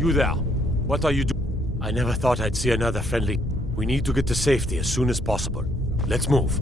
You there. What are you doing? I never thought I'd see another friendly. We need to get to safety as soon as possible. Let's move.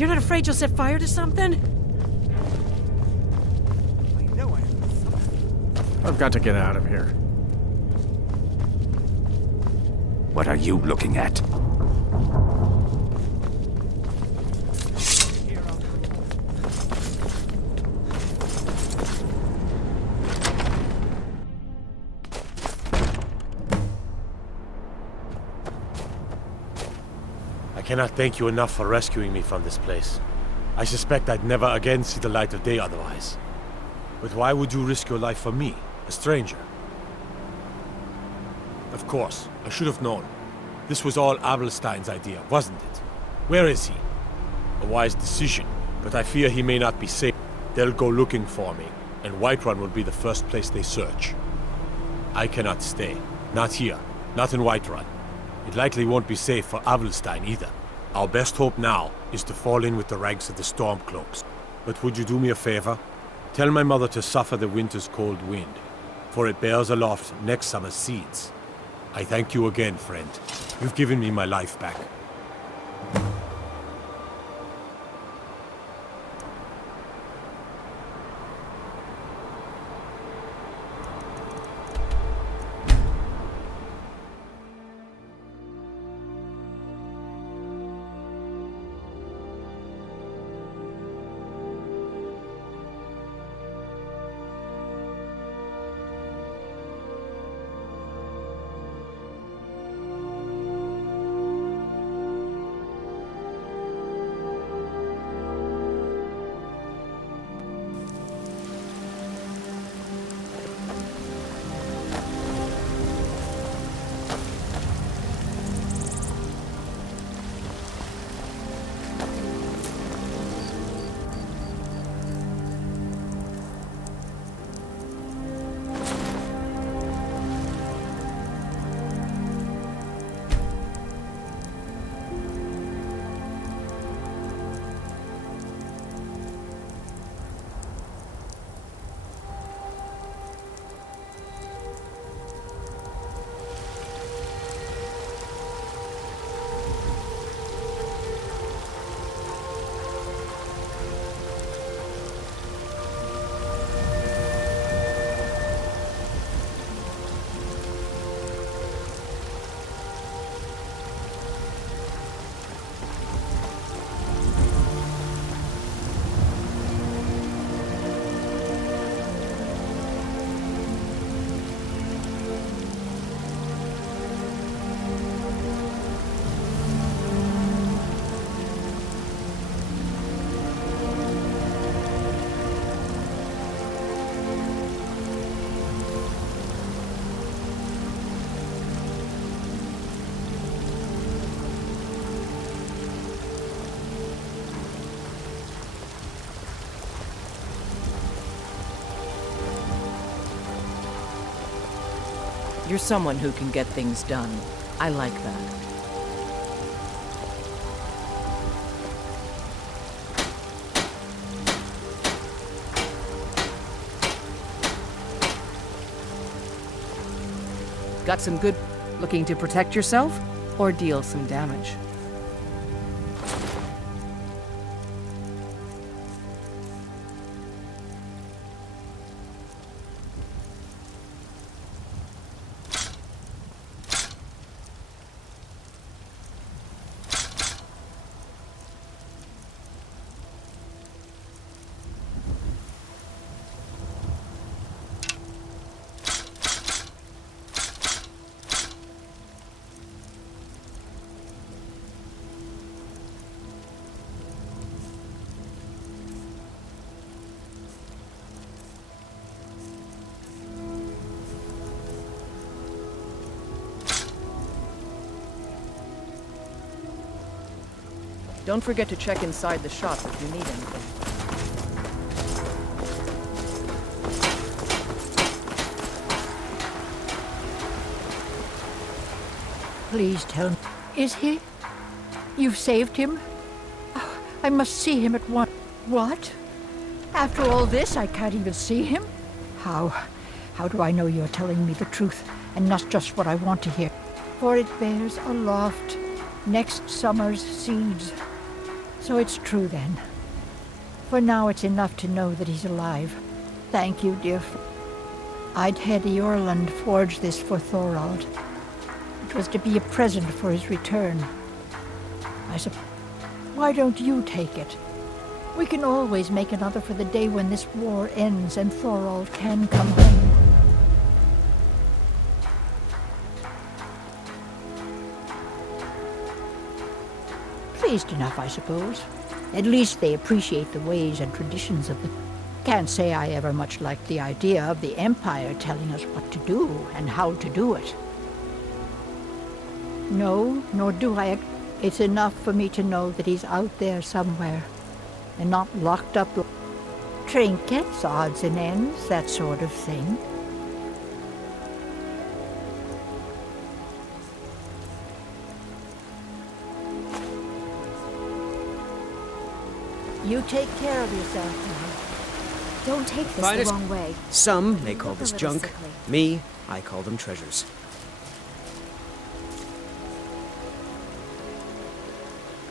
You're not afraid you'll set fire to something? I know I am. I've got to get out of here. What are you looking at? I cannot thank you enough for rescuing me from this place. I suspect I'd never again see the light of day otherwise. But why would you risk your life for me, a stranger? Of course, I should have known. This was all Adelstein's idea, wasn't it? Where is he? A wise decision, but I fear he may not be safe. They'll go looking for me, and Whiterun will be the first place they search. I cannot stay. Not here. Not in Whiterun. It likely won't be safe for Adelstein either. Our best hope now is to fall in with the ranks of the Stormcloaks. But would you do me a favor? Tell my mother to suffer the winter's cold wind, for it bears aloft next summer's seeds. I thank you again, friend. You've given me my life back. You're someone who can get things done. I like that. Got some good... Looking to protect yourself? Or deal some damage? Don't forget to check inside the shop if you need anything. Please tell me. Is he? You've saved him? Oh, I must see him at once. What? After all this, I can't even see him? How do I know you're telling me the truth and not just what I want to hear? For it bears aloft next summer's seeds. So it's true then. For now it's enough to know that he's alive. Thank you, dear I'd had Eorland forge this for Thorald. It was to be a present for his return. I suppose. Why don't you take it? We can always make another for the day when this war ends and Thorald can come home. Pleased enough, I suppose. At least they appreciate the ways and traditions of the... Can't say I ever much liked the idea of the Empire telling us what to do and how to do it. No, nor do I... It's enough for me to know that he's out there somewhere, and not locked up... Trinkets, odds and ends, that sort of thing. You take care of yourself now. Don't take this Finest. the wrong way. Some may call this Look a little junk. sickly. Me, I call them treasures.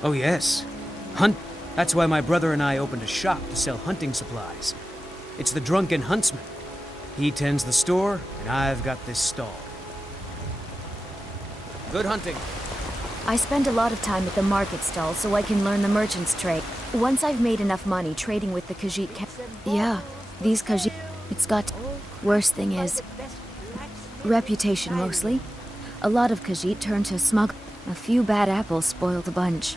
Oh yes, hunt. That's why my brother and I opened a shop to sell hunting supplies. It's the Drunken Huntsman. He tends the store, and I've got this stall. Good hunting. I spend a lot of time at the market stall so I can learn the merchant's trade. Once I've made enough money trading with the Khajiit Yeah, these Khajiit... It's got... Worst thing is... reputation, mostly. A lot of Khajiit turn to smuggle. A few bad apples spoiled a bunch.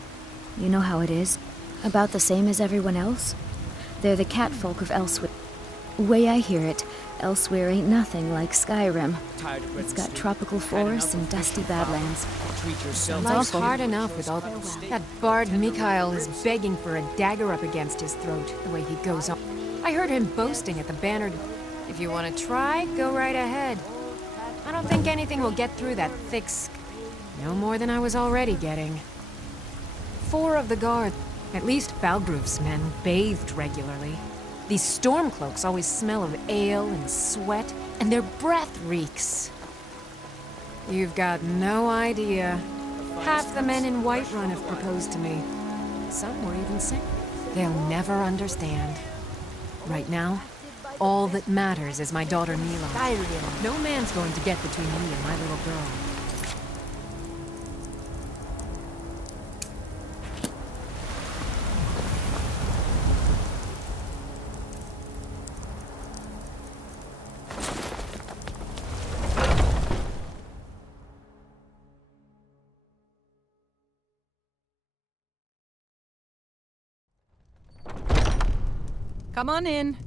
You know how it is. About the same as everyone else. They're the catfolk of Elsewhere. Way I hear it, Elsewhere ain't nothing like Skyrim. It's got tropical forests and dusty badlands. Life's hard enough with all that bard Mikhail is begging for a dagger up against his throat, the way he goes on. I heard him boasting at the banner. If you want to try, go right ahead. I don't think anything will get through that thick no more than I was already getting. 4 of the guard, at least Balgroof's men, bathed regularly. These stormcloaks always smell of ale and sweat, and their breath reeks. You've got no idea. Half the men in Whiterun have proposed to me. Some were even sick. They'll never understand. Right now, all that matters is my daughter Mila. No man's going to get between me and my little girl. Come on in.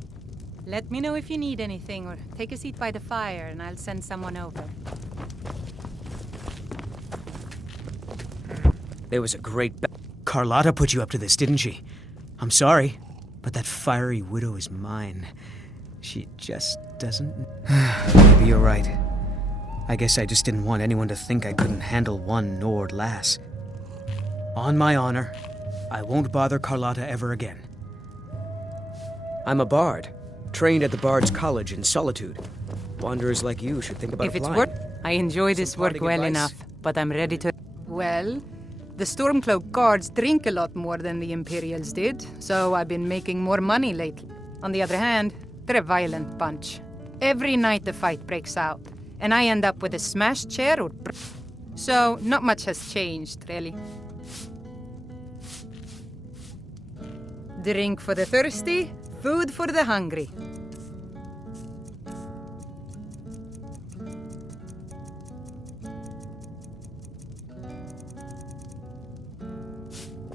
Let me know if you need anything, or take a seat by the fire and I'll send someone over. There was a great Carlotta put you up to this, didn't she? I'm sorry, but that fiery widow is mine. She just doesn't... Maybe you're right. I guess I just didn't want anyone to think I couldn't handle one Nord lass. On my honor, I won't bother Carlotta ever again. I'm a bard, trained at the Bard's College in Solitude. Wanderers like you should think about If it's applying. work, I enjoy this Some work parting well advice? enough, but I'm ready to... Well, the Stormcloak guards drink a lot more than the Imperials did, so I've been making more money lately. On the other hand, they're a violent bunch. Every night a fight breaks out, and I end up with a smashed chair or... So, not much has changed, really. Drink for the thirsty, food for the hungry.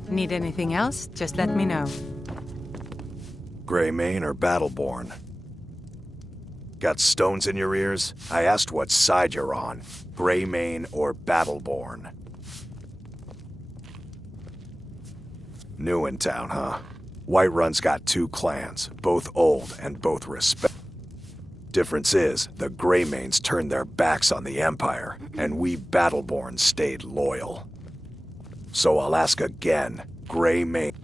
Need anything else? Just let me know. Greymane or Battleborn? Got stones in your ears? I asked what side you're on. Greymane or Battleborn? New in town, huh? Whiterun's got 2 clans, both old and both respect. Difference is, the Greymanes turned their backs on the Empire, and we Battleborn stayed loyal. So I'll ask again, Greymane.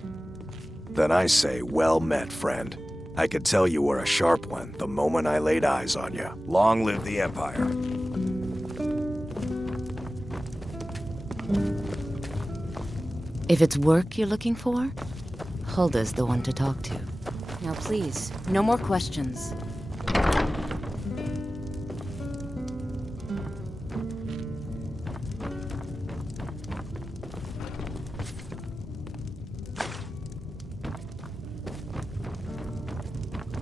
Then I say, well met, friend. I could tell you were a sharp one the moment I laid eyes on you. Long live the Empire. If it's work you're looking for, Hulda's the one to talk to. Now please, no more questions.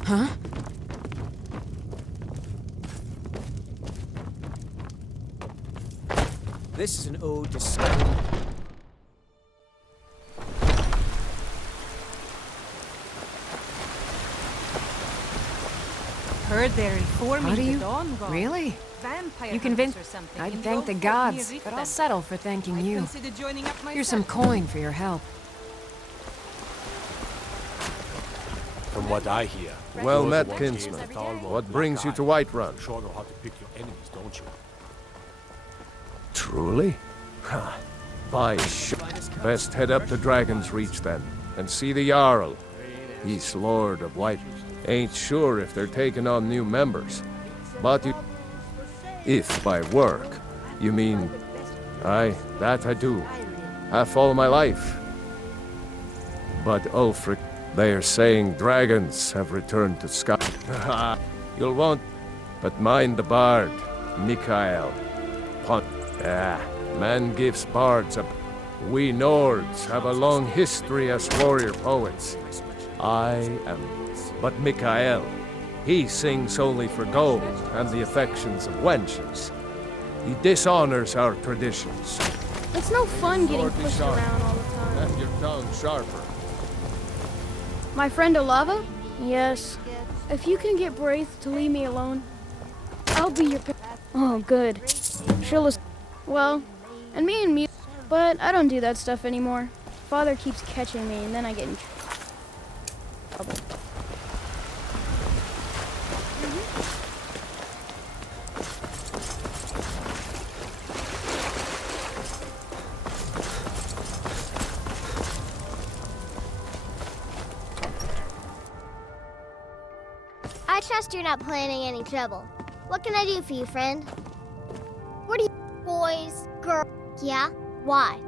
Huh? This is an ode to Skyrim. Heard they're reforming How do you... the Dawn Guard. Really? Vampire You convinced... hunters or something I'd in thank the old fort near gods, but I'll Riften. settle for thanking I'd you. consider joining up Here's some myself. coin for your help. From what I hear... Well you're met, the one kinsman. gazed at Thalmor What with brings black you to eye. Whiterun? You sure know how to pick your enemies, don't you? Truly? Huh. By best head up to Dragon's Reach then, and see the Jarl. He's Lord of White. Ain't sure if they're taking on new members. But you... If by work, you mean... Aye, that I do. Half all my life. But Ulfric, they are saying dragons have returned to Sky. Haha, you'll want... But mind the bard, Mikael. Man gives bards a... We Nords have a long history as warrior poets. I am... But Mikael, he sings only for gold and the affections of wenches. He dishonors our traditions. It's no fun getting Sword be pushed sharp, around all the time. and your tongue sharper. My friend Olava? Yes. If you can get Braith to leave me alone, I'll be your Oh, good. She'll listen. Well, and me and me. But I don't do that stuff anymore. Father keeps catching me, and then I get in trouble. I trust you're not planning any trouble. What can I do for you, friend? What are you, boys, girls? Yeah? Why?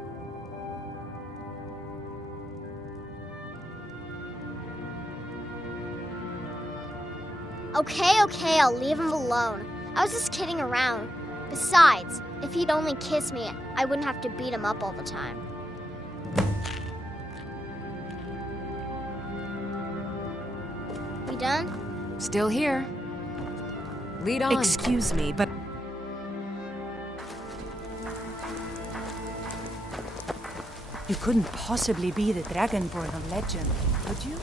Okay, I'll leave him alone. I was just kidding around. Besides, if he'd only kiss me, I wouldn't have to beat him up all the time. We done? Still here. Lead on. Excuse me, but... You couldn't possibly be the Dragonborn of legend, could you?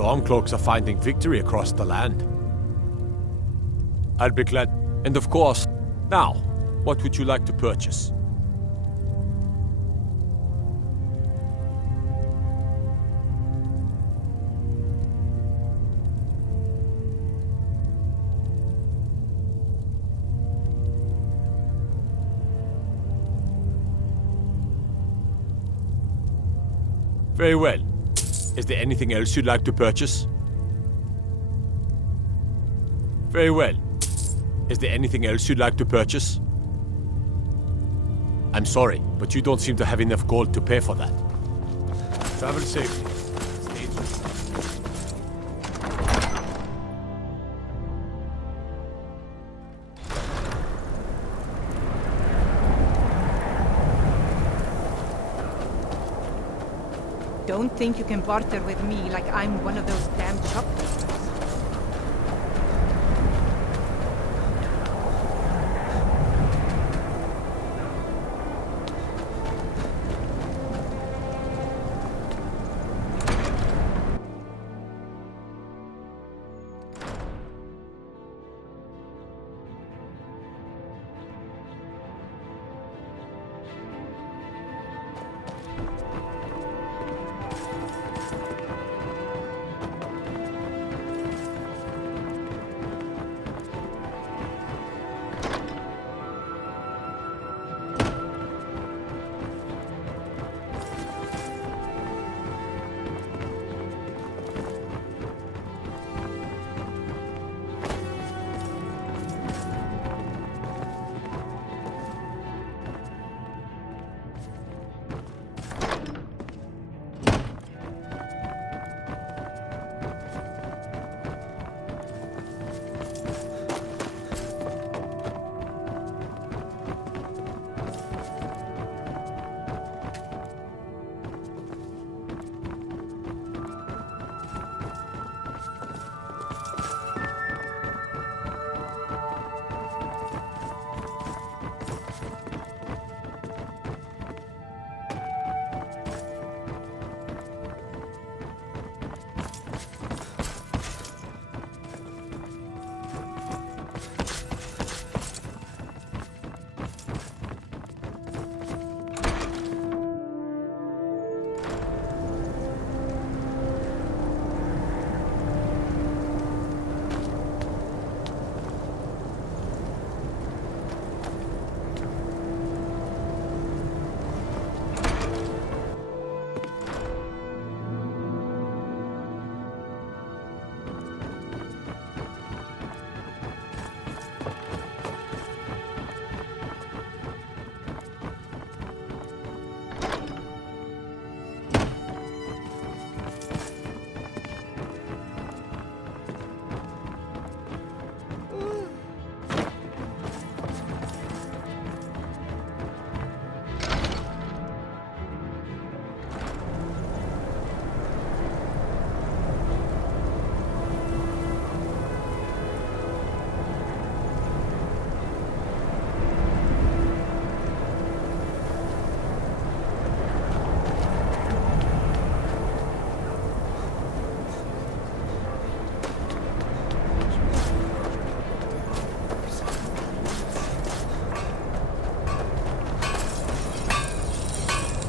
Stormcloaks are finding victory across the land. I'll be glad. And of course, now, what would you like to purchase? Very well. Is there anything else you'd like to purchase? Very well. Is there anything else you'd like to purchase? I'm sorry, but you don't seem to have enough gold to pay for that. Travel safely. Stay tuned. Don't think you can barter with me like I'm one of those damn shoplifters.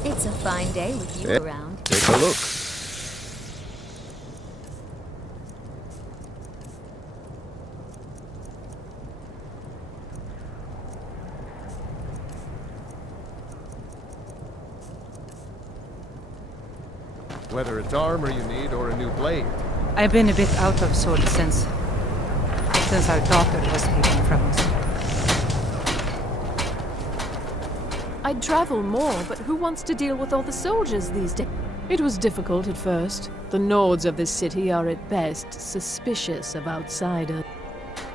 It's a fine day with you around. Take a look. Whether it's armor you need or a new blade. I've been a bit out of sorts since our daughter was taken from us. I'd travel more, but who wants to deal with all the soldiers these days? It was difficult at first. The Nords of this city are at best suspicious of outsiders.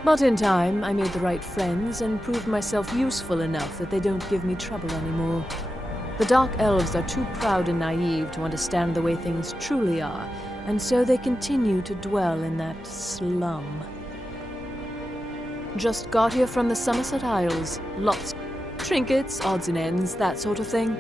But in time, I made the right friends and proved myself useful enough that they don't give me trouble anymore. The Dark Elves are too proud and naive to understand the way things truly are, and so they continue to dwell in that slum. Just got here from the Somerset Isles. Lots. Trinkets, odds and ends, that sort of thing.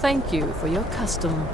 Thank you for your custom.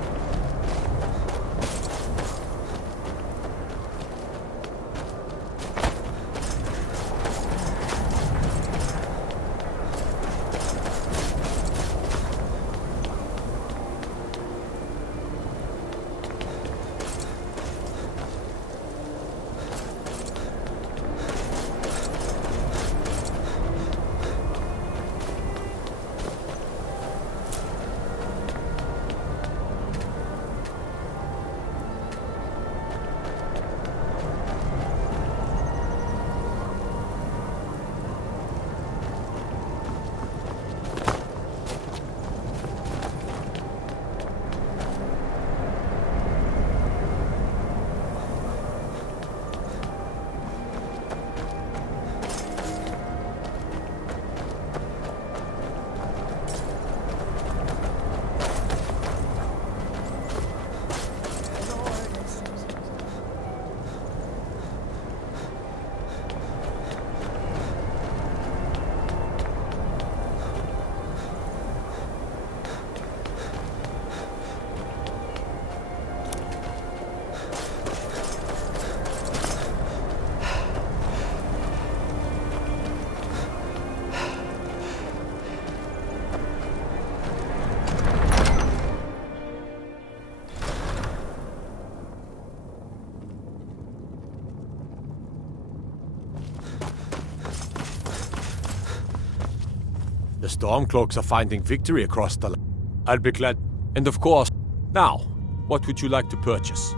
The Stormcloaks are finding victory across the land. I'll be glad. And of course, now, what would you like to purchase?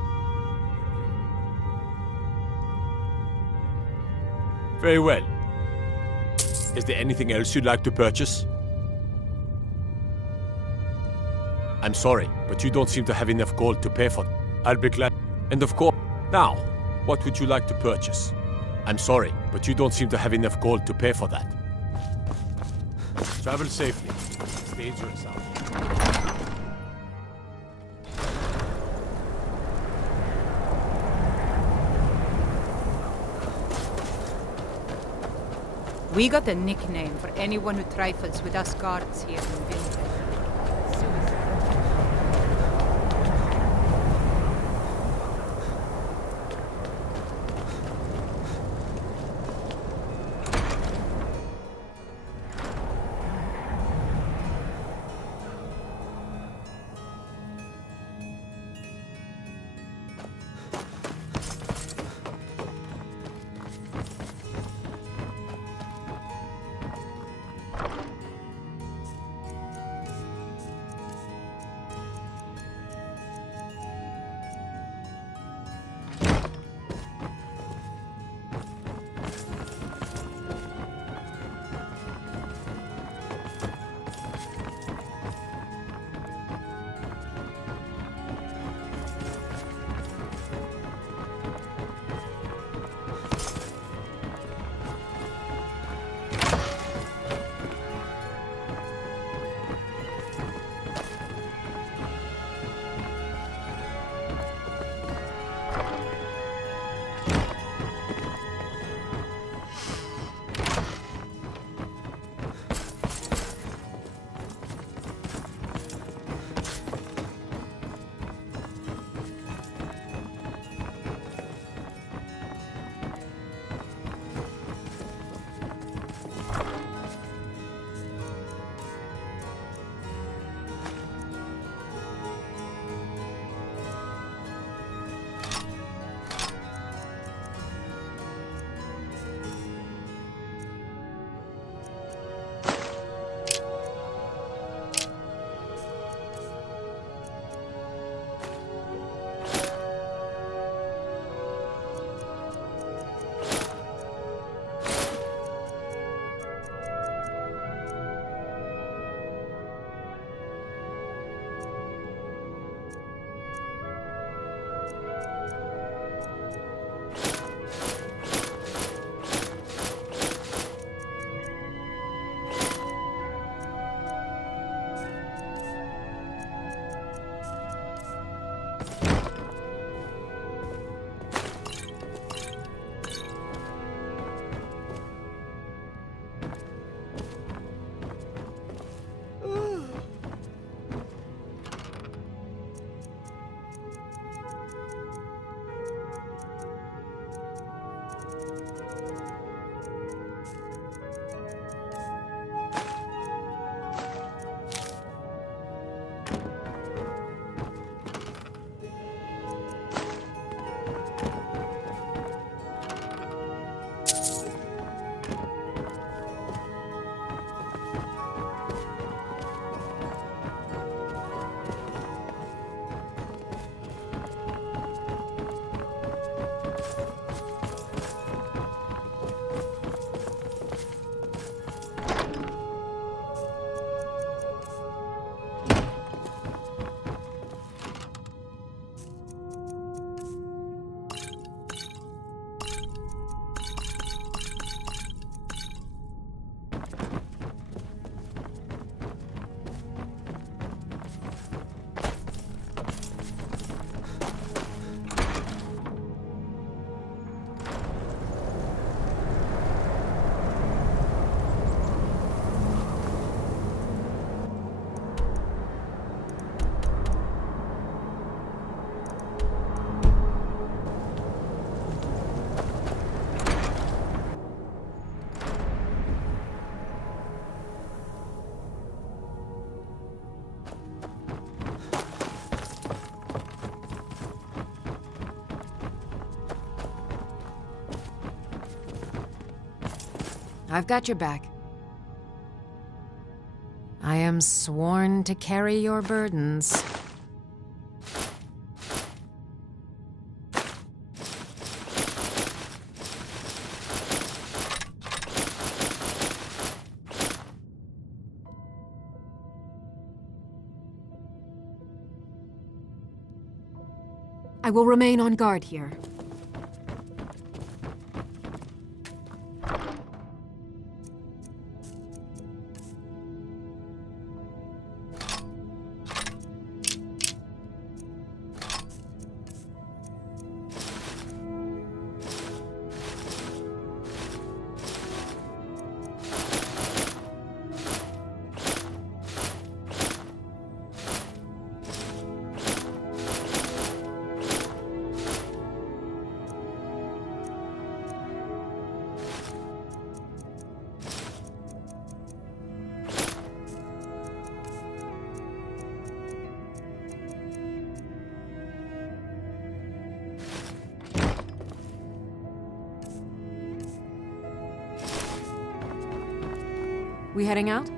Very well. Is there anything else you'd like to purchase? I'm sorry, but you don't seem to have enough gold to pay for it. I'll be glad. And of course, now, what would you like to purchase? I'm sorry, but you don't seem to have enough gold to pay for that. Travel safely. It's dangerous out here. We got a nickname for anyone who trifles with us guards here in Vinland. I've got your back. I am sworn to carry your burdens. I will remain on guard here. We heading out?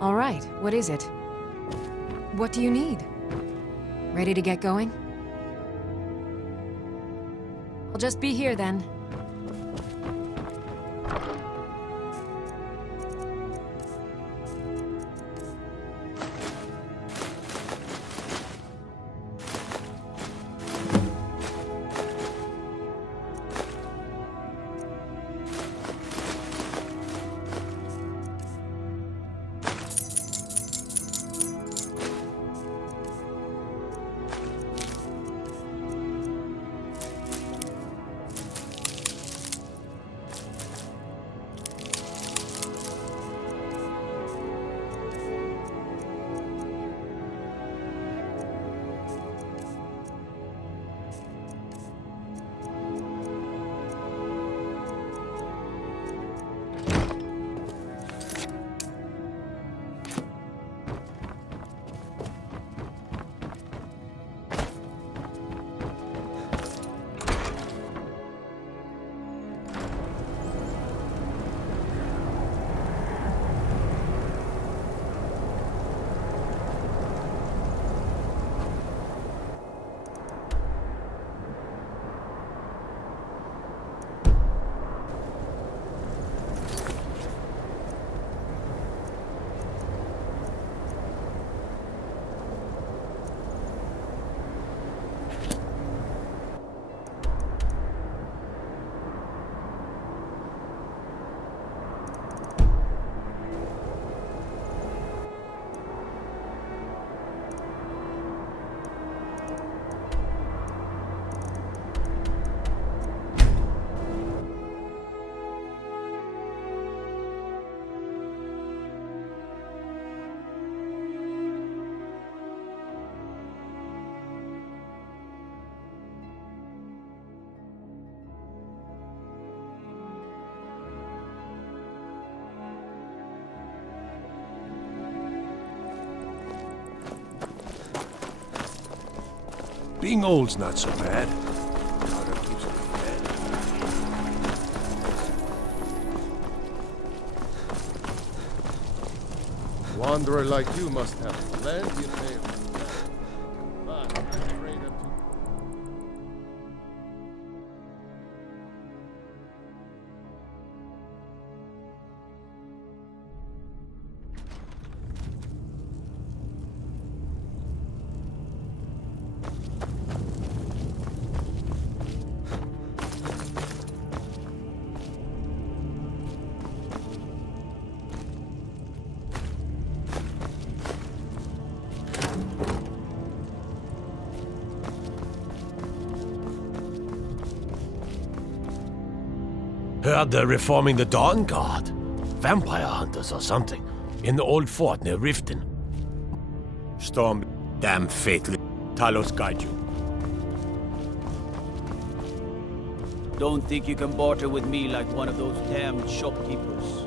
All right, what is it? What do you need? Ready to get going? I'll just be here then. Being old's not so bad. Wanderer like you must have plenty of favors. But I'm afraid of too... Heard they're reforming the Dawn Guard. Vampire hunters or something. In the old fort near Riften. Storm, damn fatally. Talos guide you. Don't think you can barter with me like one of those damned shopkeepers.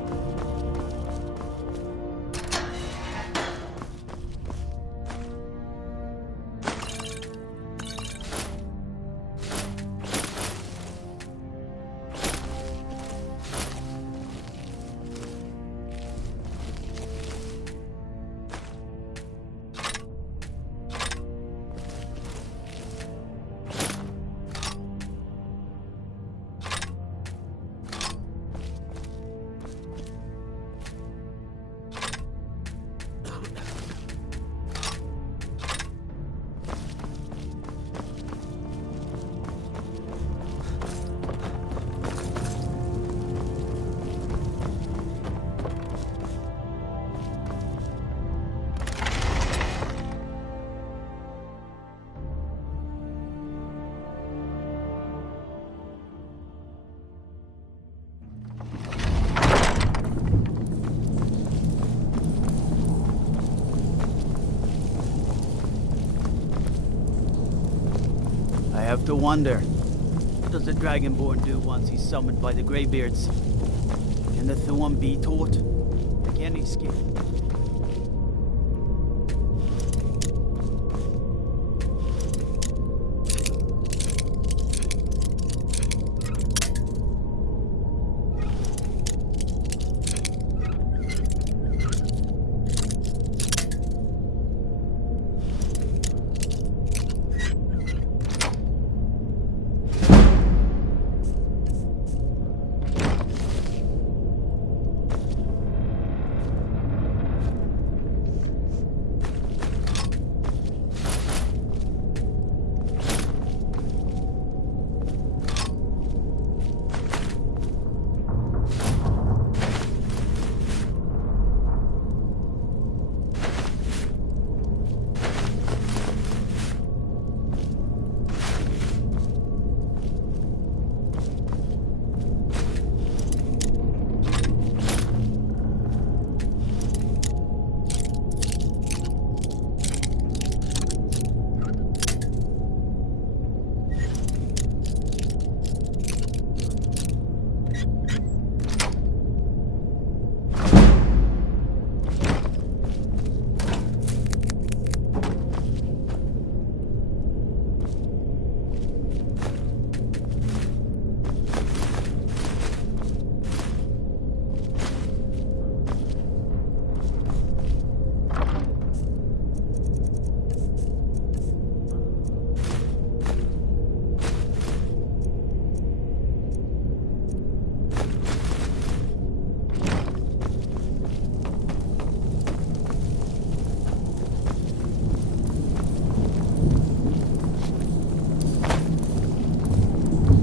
to wonder, what does the Dragonborn do once he's summoned by the Greybeards? Can the Thuan be taught? Can he skip?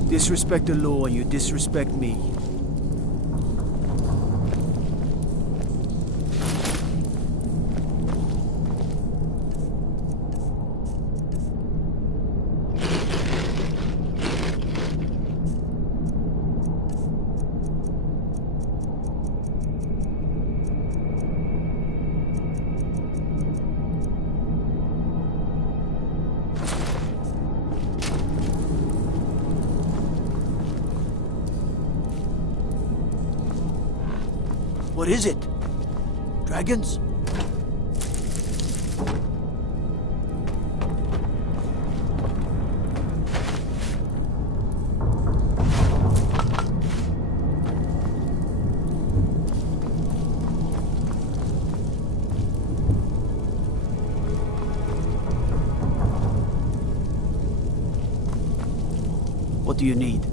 Disrespect the law, you disrespect me. What is it? Dragons? What do you need?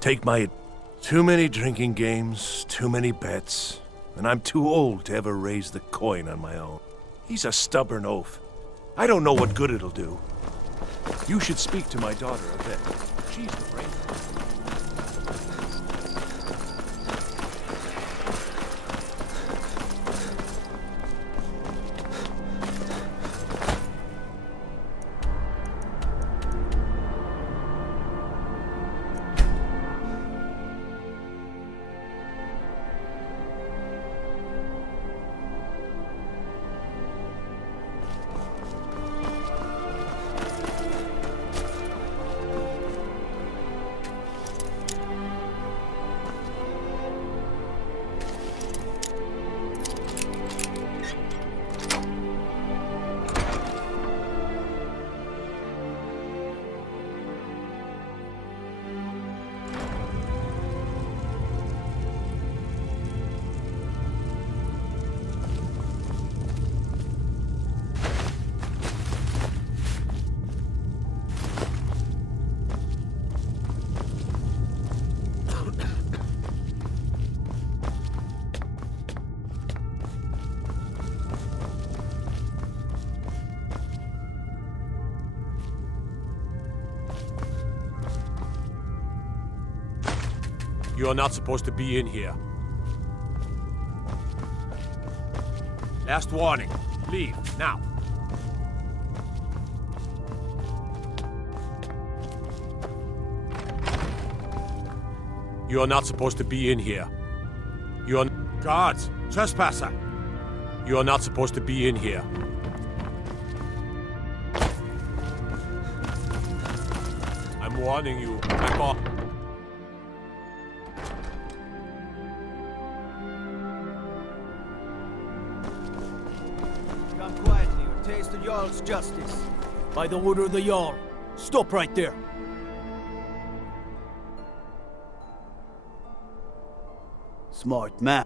Take my... Too many drinking games, too many bets, and I'm too old to ever raise the coin on my own. He's a stubborn oaf. I don't know what good it'll do. You should speak to my daughter a bit. She's the brain. You're not supposed to be in here. Last warning. Leave, now. You're not supposed to be in here. You're... Guards! Trespasser! You're not supposed to be in here. I'm warning you. Back off. Come quietly or taste the Jarl's justice. By the order of the Jarl. Stop right there. Smart man.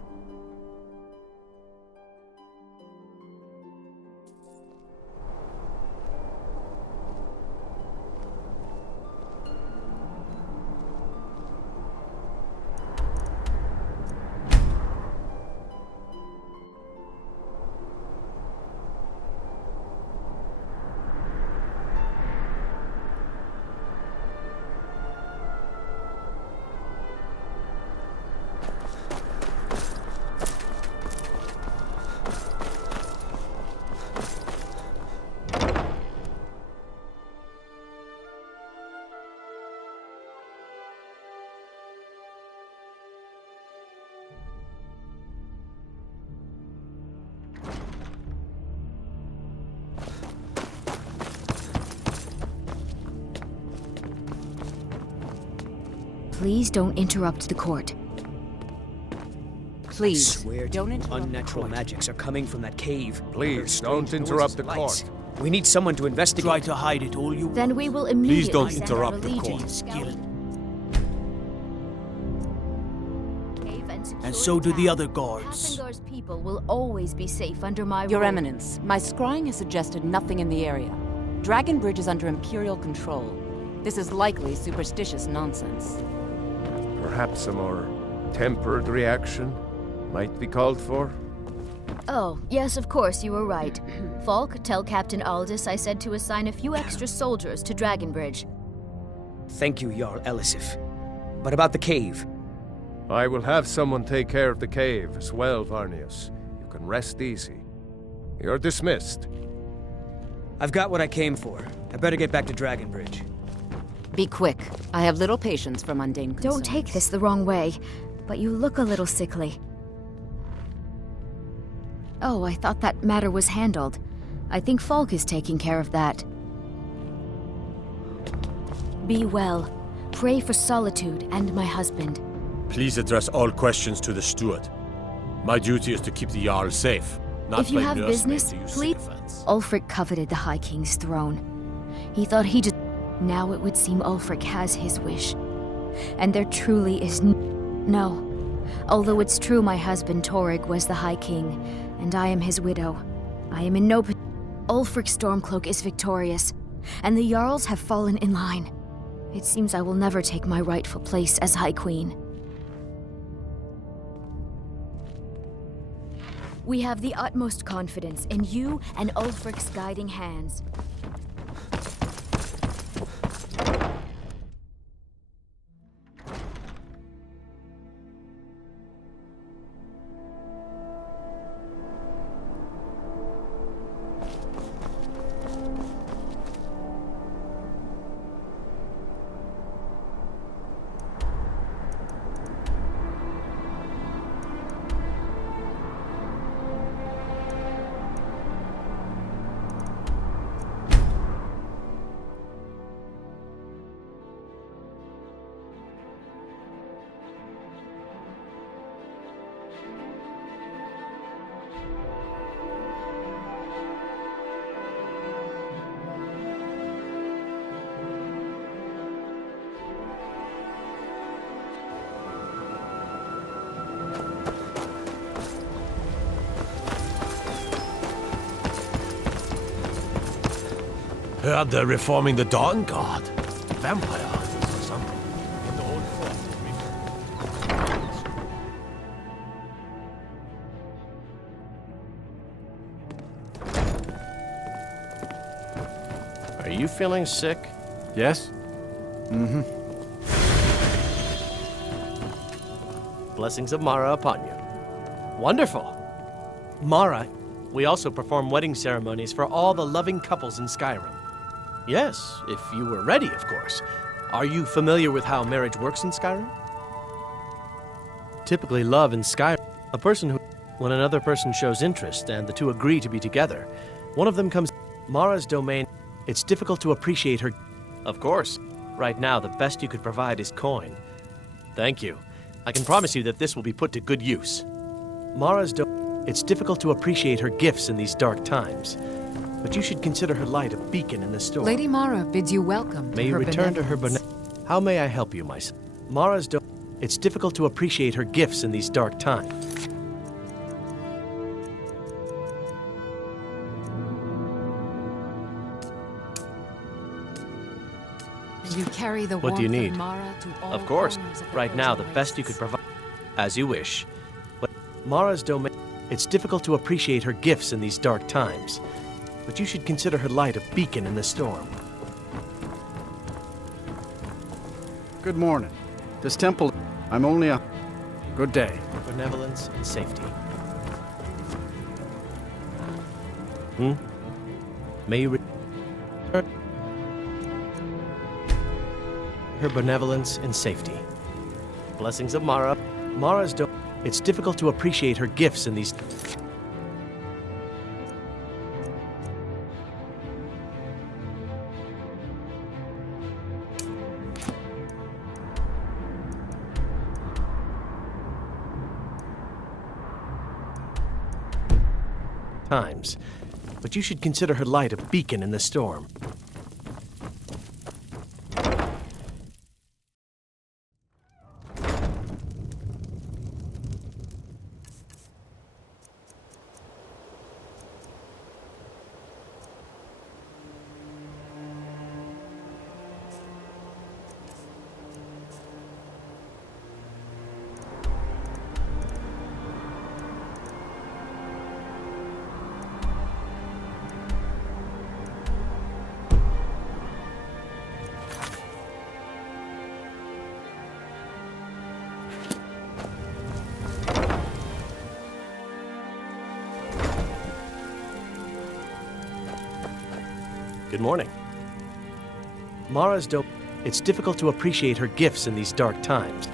Please don't interrupt the court. Please, I swear don't to you, interrupt unnatural magics are coming from that cave. Please, don't interrupt the court. We need someone to investigate. Try to hide it all you want. Then we will immediately Please don't send interrupt our the court. legions. And so do the other guards. Kathengar's people will always be safe under my Your rule. Eminence, my scrying has suggested nothing in the area. Dragon Bridge is under Imperial control. This is likely superstitious nonsense. Perhaps a more tempered reaction might be called for? Oh, yes, of course, you were right. Falk, tell Captain Aldous I said to assign a few extra soldiers to Dragonbridge. Thank you, Jarl Elisif. But about the cave? I will have someone take care of the cave as well, Varnius. You can rest easy. You're dismissed. I've got what I came for. I better get back to Dragonbridge. Be quick. I have little patience for mundane concerns. Don't take this the wrong way, but you look a little sickly. Oh, I thought that matter was handled. I think Falk is taking care of that. Be well. Pray for Solitude and my husband. Please address all questions to the steward. My duty is to keep the Jarl safe, not If you play have nursemaid business, to you please. sycophants. Ulfric coveted the High King's throne. He thought he just... Now it would seem Ulfric has his wish. And there truly is no. Although it's true my husband Torrig was the High King, and I am his widow, I am in no... Ulfric Stormcloak is victorious, and the Jarls have fallen in line. It seems I will never take my rightful place as High Queen. We have the utmost confidence in you and Ulfric's guiding hands. Heard they're reforming the Dawn Guard. Vampire hunters or something. In the old fort. Are you feeling sick? Yes? Mm-hmm. Blessings of Mara upon you. Wonderful. Mara, we also perform wedding ceremonies for all the loving couples in Skyrim. Yes, if you were ready, of course. Are you familiar with how marriage works in Skyrim? Typically, love in Skyrim, when another person shows interest and the two agree to be together, one of them comes Mara's domain. It's difficult to appreciate her. Of course. Right now, the best you could provide is coin. Thank you. I can promise you that this will be put to good use. It's difficult to appreciate her gifts in these dark times, but you should consider her light a beacon in the storm. Lady Mara bids you welcome. May you return to her How may I help you, my son? It's difficult to appreciate her gifts in these dark times. You carry the What do you warmth need? of Mara to all Of course. corners of the Right now, the frozen best you wastes. could provide. As you wish. But Mara's domain. It's difficult to appreciate her gifts in these dark times, but you should consider her light a beacon in the storm. Good morning. This temple, I'm only a... Good day. Benevolence and safety. May you return her benevolence and safety. Blessings of Mara. It's difficult to appreciate her gifts in these... times, but you should consider her light a beacon in the storm. Good morning. Mara's dope. It's difficult to appreciate her gifts in these dark times.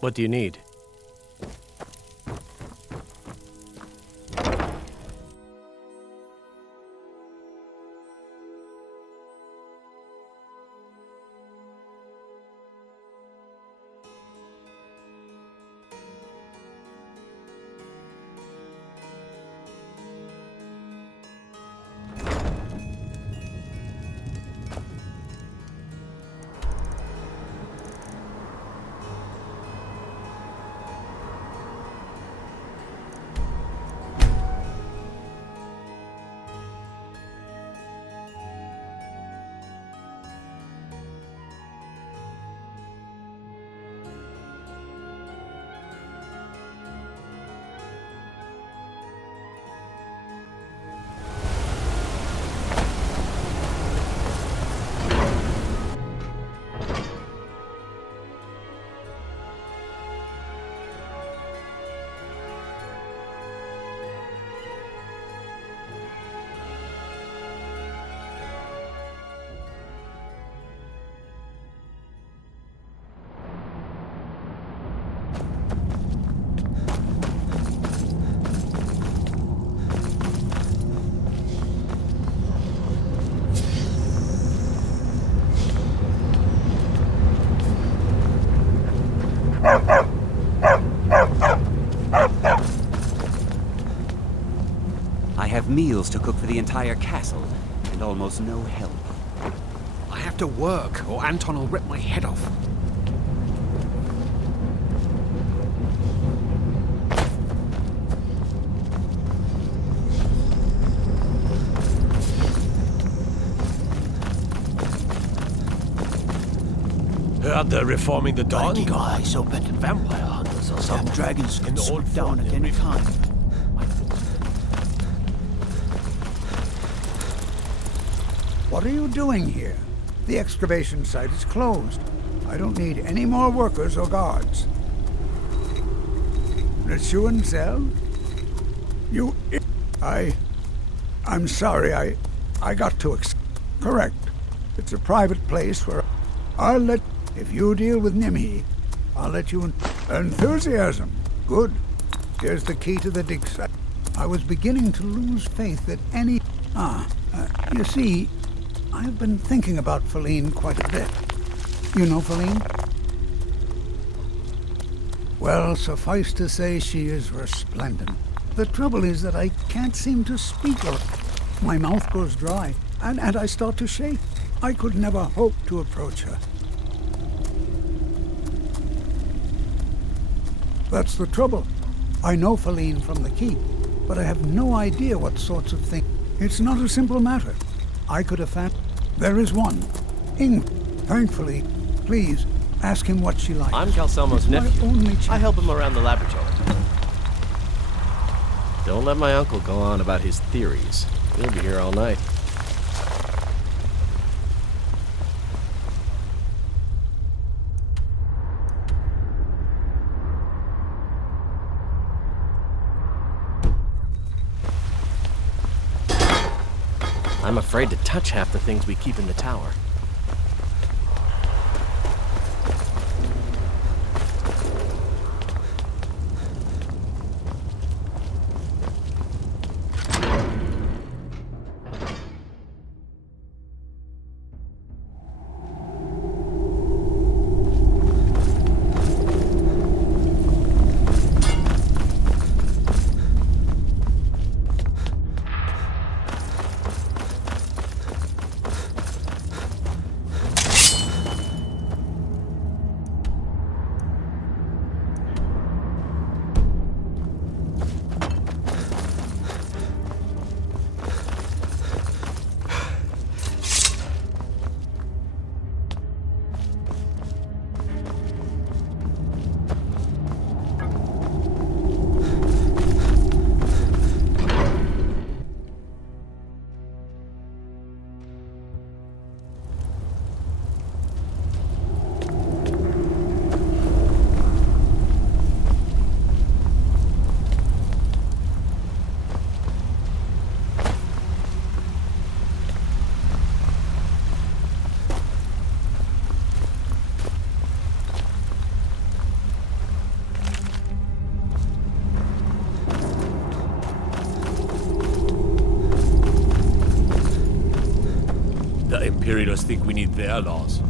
What do you need? have meals to cook for the entire castle, and almost no help. I have to work, or Anton will rip my head off. Heard they're reforming the dog. Keep eyes open. Vampire hunters or some dragons can swoop down at any time. What are you doing here? The excavation site is closed. I don't need any more workers or guards. Neshuan Cell? I'm sorry, I got to correct. It's a private place where if you deal with Nimhi, I'll let you enthusiasm. Good. Here's the key to the dig site. I was beginning to lose faith that you see, I've been thinking about Feline quite a bit. You know Feline? Well, suffice to say she is resplendent. The trouble is that I can't seem to speak her. My mouth goes dry, and I start to shake. I could never hope to approach her. That's the trouble. I know Feline from the keep, but I have no idea what sorts of things. It's not a simple matter. I could have found... There is one. Thankfully. Please, ask him what she likes. I'm Calselmo's nephew. I help him around the laboratory. Don't let my uncle go on about his theories. He'll be here all night. I'm afraid to touch half the things we keep in the tower. Imperials think we need their laws.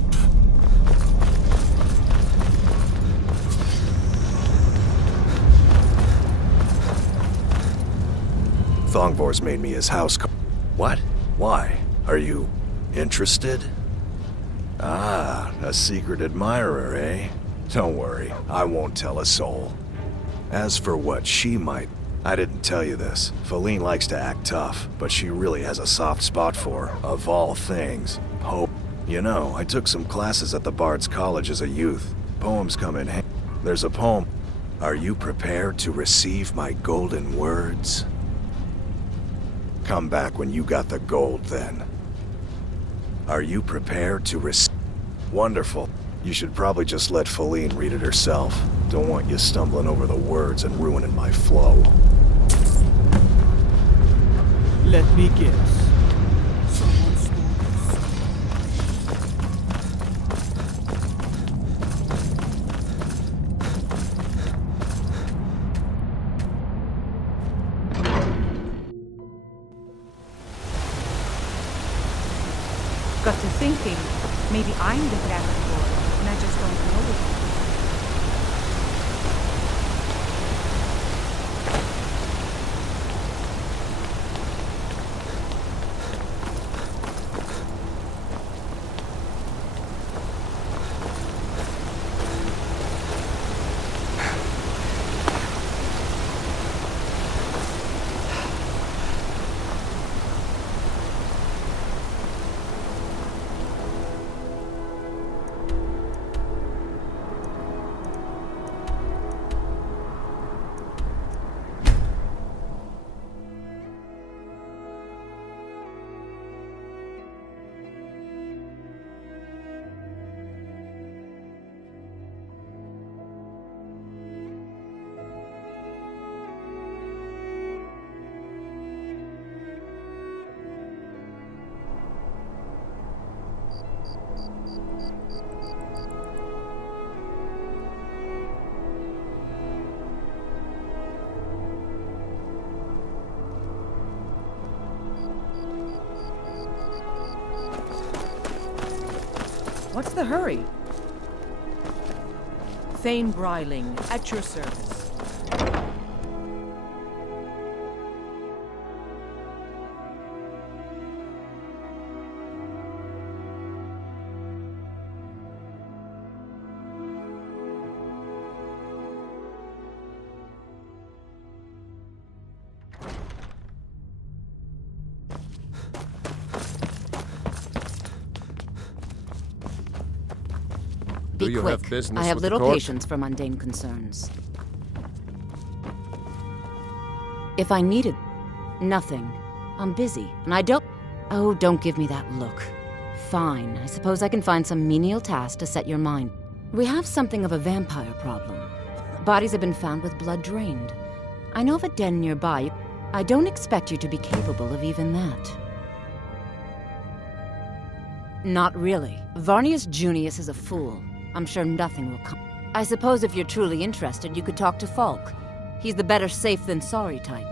Thongvor's made me his house. What? Why? Are you interested? Ah, a secret admirer, eh? Don't worry, I won't tell a soul. As for what she might... I didn't tell you this. Feline likes to act tough, but she really has a soft spot for, of all things, hope. You know, I took some classes at the Bard's College as a youth. Poems come in handy. There's a poem. Are you prepared to receive my golden words? Come back when you got the gold, then. Are you prepared to receive... Wonderful. You should probably just let Feline read it herself. Don't want you stumbling over the words and ruining my flow. Let me guess. Got to thinking, maybe I'm the dragon boy, and I just don't know it. What's the hurry? Thane Bryling, at your service. Do you quick. have business I have with little the court? patience for mundane concerns. If I needed nothing, I'm busy, and I don't... Oh, don't give me that look. Fine, I suppose I can find some menial task to set your mind. We have something of a vampire problem. Bodies have been found with blood drained. I know of a den nearby. I don't expect you to be capable of even that. Not really. Varnius Junius is a fool. I'm sure nothing will come. I suppose if you're truly interested, you could talk to Falk. He's the better safe than sorry type.